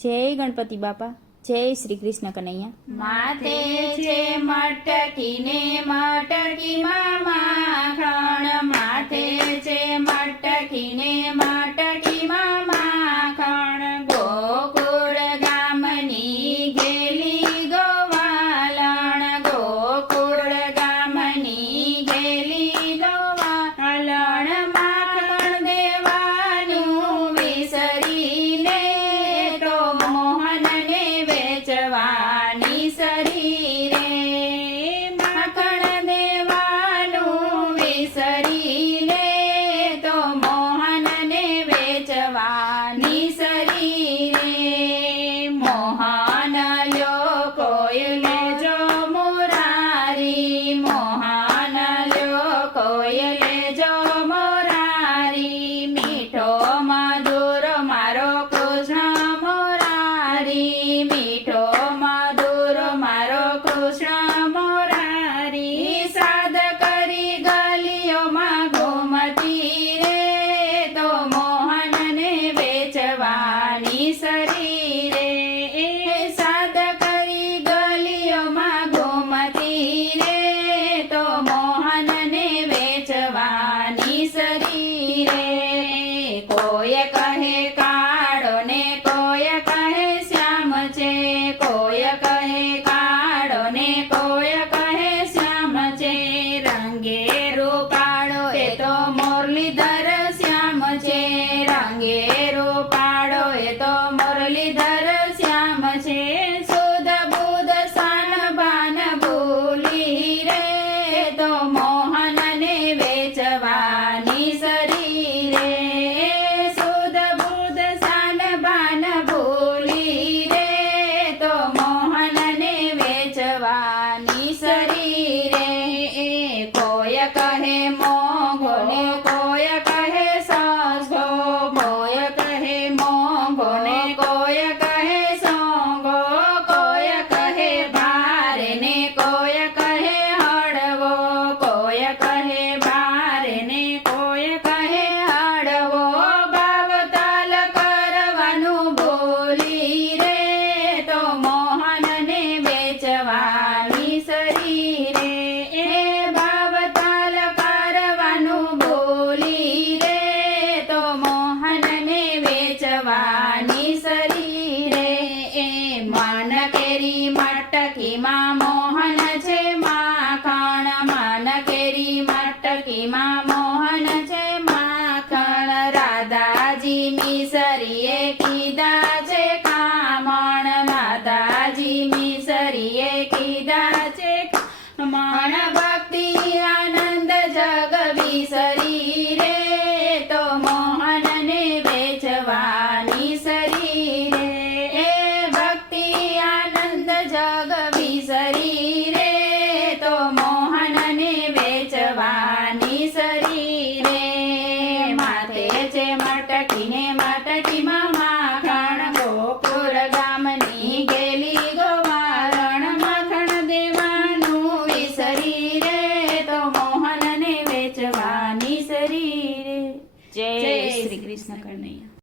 જય ગણપતિ બાપા, જય શ્રી કૃષ્ણ કનૈયા. માથે છે મટકી ને મટકીમાં માખણ, માથે છે મટકી ને મટકીમાં માખણ. ગોકુળ ગામની ગેલી ગોવાલણ, ગોકુળ ગામની ગેલી ગોવાલણ. માખણ દેવાનું વિસરીને તો મોહનને વેચવાની શરીરે. માખણ દેવાનું વિસરીને તો મોહનને વેચવાની શરીરે. મોહન લ્યો કોઈ લેજો મોરારી, મોહન લ્યો કોઈ લેજો મોરારી. મીઠો મધુર મારો કૃષ્ણ મોરારી, મીઠો મધુર મારો કૃષ્ણ મોરારી. સાદ કરી ગલીઓમાં ઘૂમતી રે તો મોહનને વેચવાની શરીરે. સાદ કરી ગલીઓમાં ઘૂમતી રે તો મોહનને વેચવાની શરીરે. કોઈ કહે કાળો ને કોઈ કહે શ્યામ છે, કોઈ કહે કાળો ને કોઈ કહે શ્યામ છે. રંગે રૂપાળો એ તો મુરલીધર શ્યામ છે, રંગે રૂપાળો એ તો મુરલીધર શ્યામ છે. શુદ્ધ બુદ્ધ શાન ભાન ભૂલી રે તો મોહનને વેચવાની શરીરે. શુદ્ધ બુદ્ધ શાન ભાન ભૂલી રે તો મોહનને વેચવાની શરીરે. કોઈ કહે મોંઘો ને કોઈ કહે સસ્તો, કોઈ કહે મોંઘો ને કોઈ કહે સોંગો. કોઈ કહે ભારે ને કોઈ કહે હળવો, કોઈ કહે ભારે ને કોઈ કહે હળવો. ભાવતાલ કરવાનું ભૂલી રે તો મોહનને વેચવાની શરીરે. ભાવતાલ કરવાનું ભૂલી રે તો મોહનને વેચવાની શરીરે. મન કેરી મટકીમાં મોહન છે માખણ, મન કેરી મટકીમાં મોહન છે માખણ. રાધાજી મિસરીએ કીધા છે કામણ, રાધાજી મિસરીએ કીધા છે કામણ.